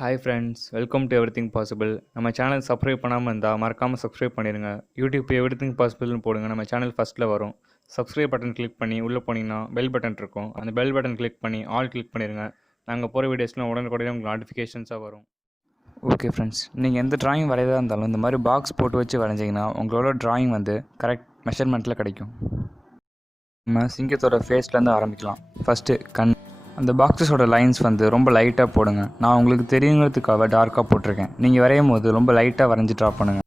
Hi friends, welcome to everything possible. நம்ம channel subscribe பண்ணாமல் இருந்தால் மறக்காமல் சப்ஸ்கிரைப் பண்ணிடுங்க. யூடியூப் எவ்ரிதிங் பாசிபிள்னு போடுங்க, நம்ம சேனல் ஃபஸ்ட்டில் வரும். சப்ஸ்கிரைப் பட்டன் கிளிக் பண்ணி உள்ளே போனீங்கன்னா பெல் பட்டன் இருக்கும். அந்த பெல் பட்டன் கிளிக் பண்ணி ஆல் கிளிக் பண்ணிடுங்க. நாங்கள் போகிற வீடியோஸ்லாம் உடனுக்குடனே உங்களுக்கு நோட்டிஃபிகேஷன்ஸாக வரும். ஓகே ஃப்ரெண்ட்ஸ், நீங்கள் எந்த ட்ராயிங் வரையதாக இருந்தாலும் இந்த மாதிரி பாக்ஸ் போட்டு வச்சு வரைஞ்சிங்கன்னா உங்களோட ட்ராயிங் கரெக்ட் மெஷர்மெண்ட்டில் கிடைக்கும். நம்ம சிங்கத்தோட ஃபேஸ்லேருந்து ஆரம்பிக்கலாம். ஃபஸ்ட்டு கண். அந்த பாக்ஸஸோட லைன்ஸ் ரொம்ப லைட்டாக போடுங்க. நான் உங்களுக்கு தெரியுங்கிறதுக்காக டார்க்காக போட்டிருக்கேன். நீங்கள் வரையும் போது ரொம்ப லைட்டாக வரைஞ்சி ட்ரா பண்ணுங்கள்.